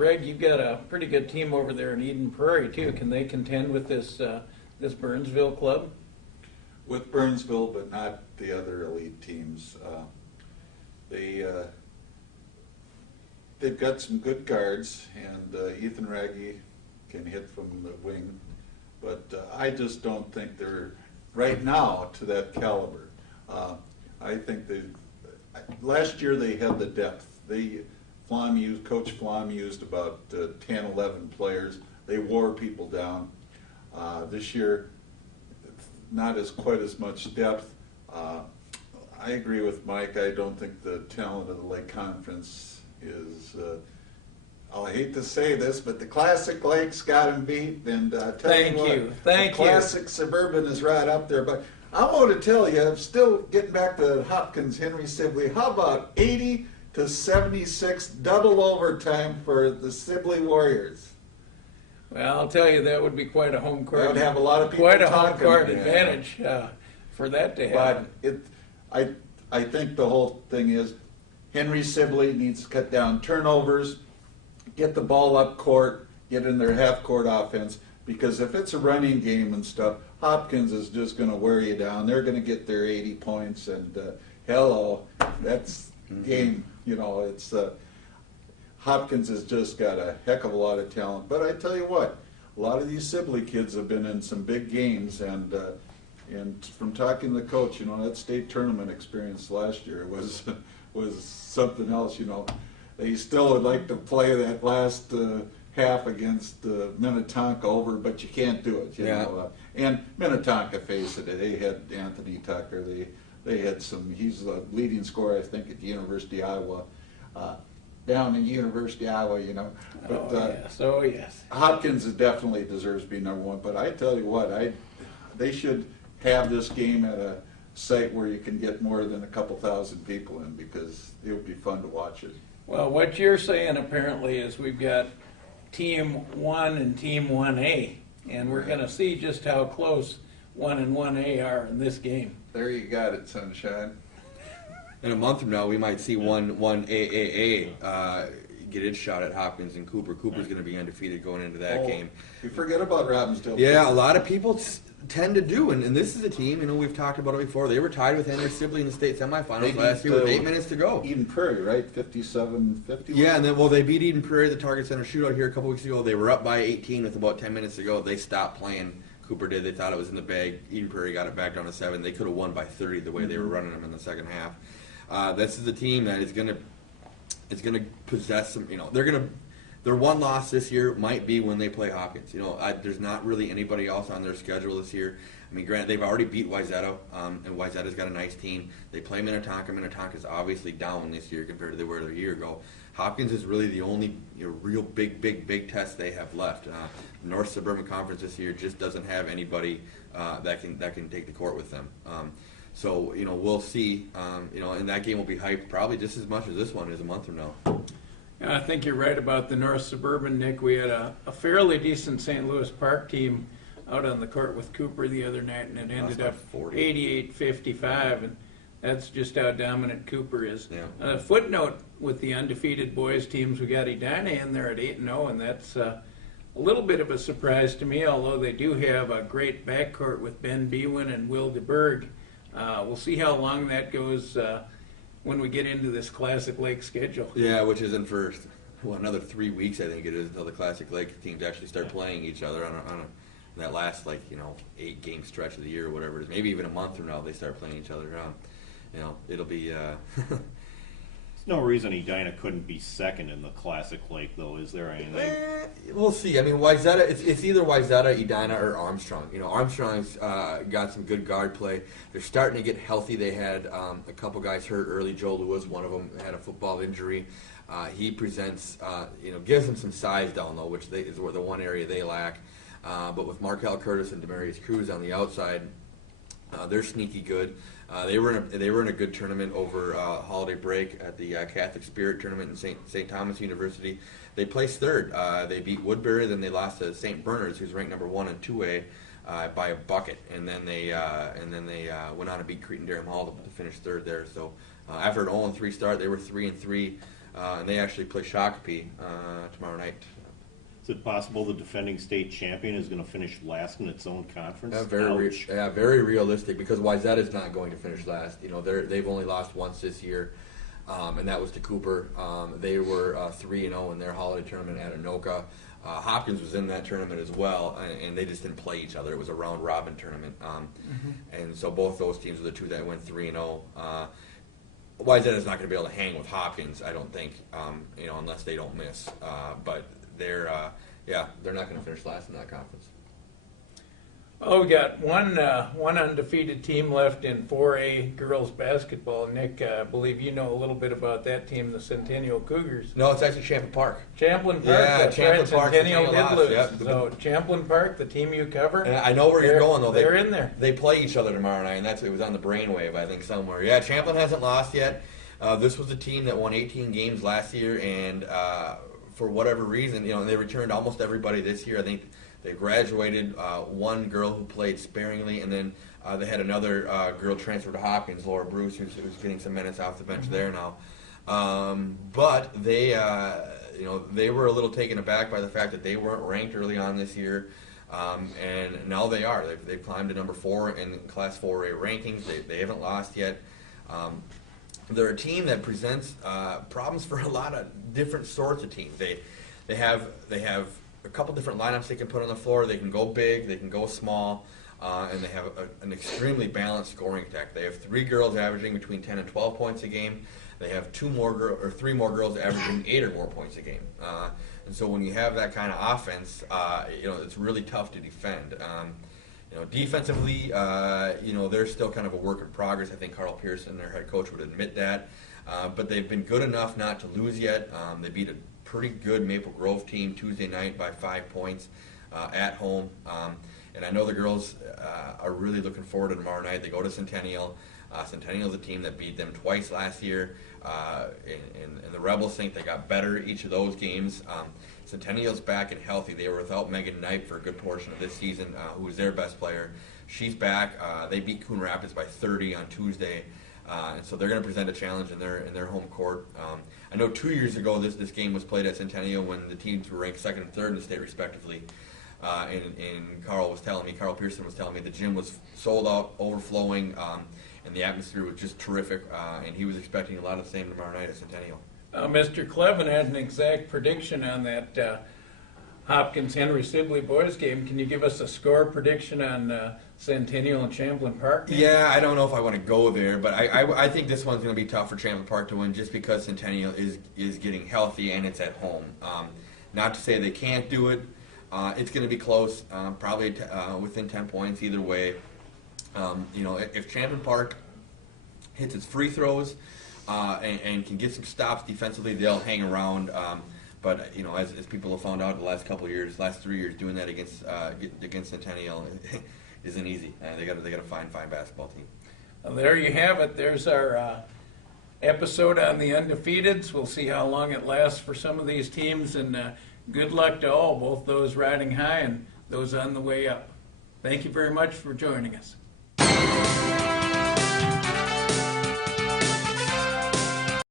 Greg, you've got a pretty good team over there in Eden Prairie too. Can they contend with this Burnsville club? With Burnsville, but not the other elite teams. They've got some good guards, and Ethan Raggy can hit from the wing, but I just don't think they're right now to that caliber. I think last year they had the depth. Coach Flom used about 10, 11 players. They wore people down. This year, not quite as much depth. I agree with Mike. I don't think the talent of the Lake Conference is, I hate to say this, but the Classic Lake's got him beat. And Thank you. Classic Suburban is right up there. But I want to tell you, still getting back to Hopkins, Henry Sibley, how about 80 to 76 double overtime for the Sibley Warriors? Well, I'll tell you, that would be quite a home court. That would have a lot of people quite a talking. home court advantage for that to happen. But I think the whole thing is Henry Sibley needs to cut down turnovers, get the ball up court, get in their half-court offense, because if it's a running game and stuff, Hopkins is just going to wear you down. They're going to get their 80 points, and hello, that's game. You know, it's Hopkins has just got a heck of a lot of talent. But I tell you what, a lot of these Sibley kids have been in some big games, and from talking to the coach, you know, that state tournament experience last year was something else. You know, they still would like to play that last half against Minnetonka over, but you can't do it. You know, and Minnetonka, face it, they had Anthony Tucker. They had some. He's the leading scorer, I think, at the University of Iowa. Down in University of Iowa, you know. But, yes. Hopkins definitely deserves to be number one. But I tell you what, they should have this game at a site where you can get more than a couple thousand people in, because it would be fun to watch it. Well, what you're saying apparently is we've got Team 1 and Team 1A, and we're going to see just how close 1 and 1A are in this game. There you got it, Sunshine. In a month from now, we might see one AAA get its shot at Hopkins and Cooper. Cooper's going to be undefeated going into that game. You forget about Robbinsdale. Yeah, a lot of people tend to do, and this is a team, you know, we've talked about it before. They were tied with Henry Sibley in the state semifinals last year with 8 minutes to go. Eden Prairie, right? 57-50? Yeah, and then, they beat Eden Prairie, the Target Center shootout here a couple weeks ago. They were up by 18 with about 10 minutes to go. They stopped playing. Cooper did. They thought it was in the bag. Eden Prairie got it back down to 7. They could have won by 30 the way they were running them in the second half. This is a team that is going to possess some. You know, their one loss this year might be when they play Hopkins. You know, there's not really anybody else on their schedule this year. I mean, granted, they've already beat Wayzata, and Wayzata's got a nice team. They play Minnetonka. Minnetonka's obviously down this year compared to they were a year ago. Hopkins is really the only real big test they have left. North Suburban Conference this year just doesn't have anybody that can take the court with them. So, you know, we'll see. You know, and that game will be hyped probably just as much as this one is a month from now. Yeah, I think you're right about the North Suburban, Nick. We had a fairly decent St. Louis Park team out on the court with Cooper the other night, and it ended up 88-55, and that's just how dominant Cooper is. Yeah. Footnote with the undefeated boys teams, we got Edina in there at 8-0, and that's a little bit of a surprise to me, although they do have a great backcourt with Ben Bewin and Will DeBerg. We'll see how long that goes when we get into this Classic Lake schedule. Yeah, which isn't for another 3 weeks, I think it is, until the Classic Lake teams actually start playing each other on that last 8-game stretch of the year or whatever it is. Maybe even a month from now they start playing each other. You know, it'll be. There's no reason Edina couldn't be second in the Classic Lake, though, is there anything? We'll see. I mean, Wayzata, it's either Wayzata, Edina, or Armstrong. You know, Armstrong's got some good guard play. They're starting to get healthy. They had a couple guys hurt early. Joe Lewis, one of them, had a football injury. He presents, gives them some size down low, which is the one area they lack. But with Markel Curtis and Demarius Cruz on the outside, they're sneaky good. They were in a good tournament over holiday break at the Catholic Spirit tournament in St. Thomas University. They placed third. They beat Woodbury, then they lost to St. Bernard's, who's ranked number 1 in 2A, by a bucket, and then they went on to beat Cretin-Derham Hall to finish third there. So after an 0-3 start, they were 3-3 and they actually play Shakopee tomorrow night. Is it possible the defending state champion is going to finish last in its own conference? Very, Ouch. very realistic because Wayzata is not going to finish last. You know, they've only lost once this year, and that was to Cooper. They were 3-0 in their holiday tournament at Anoka. Hopkins was in that tournament as well, and they just didn't play each other. It was a round robin tournament, and so both those teams were the two that went 3-0. Wayzata is not going to be able to hang with Hopkins, I don't think, you know, unless they don't miss. But they're not going to finish last in that conference. Oh, we got one undefeated team left in 4A girls basketball. Nick, I believe you know a little bit about that team, the Centennial Cougars. No, it's actually Champlin Park. Champlin Park, Yeah, that's Champlin right. Park, Centennial did Centennial lose. lost, yep. So Champlin Park, the team you cover, And I know where you're going though. They're in there. They play each other tomorrow night, and it was on the brainwave, I think, somewhere. Yeah, Champlin hasn't lost yet. This was a team that won 18 games last year, and for whatever reason, you know, they returned almost everybody this year. I think they graduated one girl who played sparingly, and then they had another girl transfer to Hopkins, Laura Bruce, who's getting some minutes off the bench there now. But they, you know, they were a little taken aback by the fact that they weren't ranked early on this year, and now they are. They've climbed to number 4 in Class 4A rankings. They haven't lost yet. They're a team that presents problems for a lot of different sorts of teams. They have a couple different lineups they can put on the floor. They can go big, they can go small, and they have an extremely balanced scoring attack. They have 3 girls averaging between 10 and 12 points a game. They have 3 more girls averaging 8 or more points a game. And so when you have that kind of offense, you know, it's really tough to defend. You know, defensively, you know, they're still kind of a work in progress. I think Carl Pearson, their head coach, would admit that. But they've been good enough not to lose yet. They beat a pretty good Maple Grove team Tuesday night by 5 points at home. And I know the girls are really looking forward to tomorrow night. They go to Centennial. Centennial's a team that beat them twice last year. And the Rebels think they got better each of those games. Centennial's back and healthy. They were without Megan Knight for a good portion of this season, who was their best player. She's back. They beat Coon Rapids by 30 on Tuesday. And so they're going to present a challenge in their home court. I know 2 years ago this game was played at Centennial when the teams were ranked 2nd and 3rd in the state respectively. And Carl Pearson was telling me the gym was sold out, overflowing, and the atmosphere was just terrific. And he was expecting a lot of the same tomorrow night at Centennial. Mr. Kleven had an exact prediction on that Hopkins Henry Sibley boys game. Can you give us a score prediction on Centennial and Champlin Park? Yeah, I don't know if I want to go there, but I think this one's going to be tough for Champlin Park to win just because Centennial is getting healthy and it's at home. Not to say they can't do it. It's going to be close, probably within 10 points either way. You know, if Champlin Park hits its free throws and can get some stops defensively, they'll hang around. But you know, as people have found out the last 3 years, doing that against Centennial isn't easy. They got to find a fine basketball team. Well, there you have it. There's our episode on the undefeateds. We'll see how long it lasts for some of these teams, and good luck to all, both those riding high and those on the way up. Thank you very much for joining us.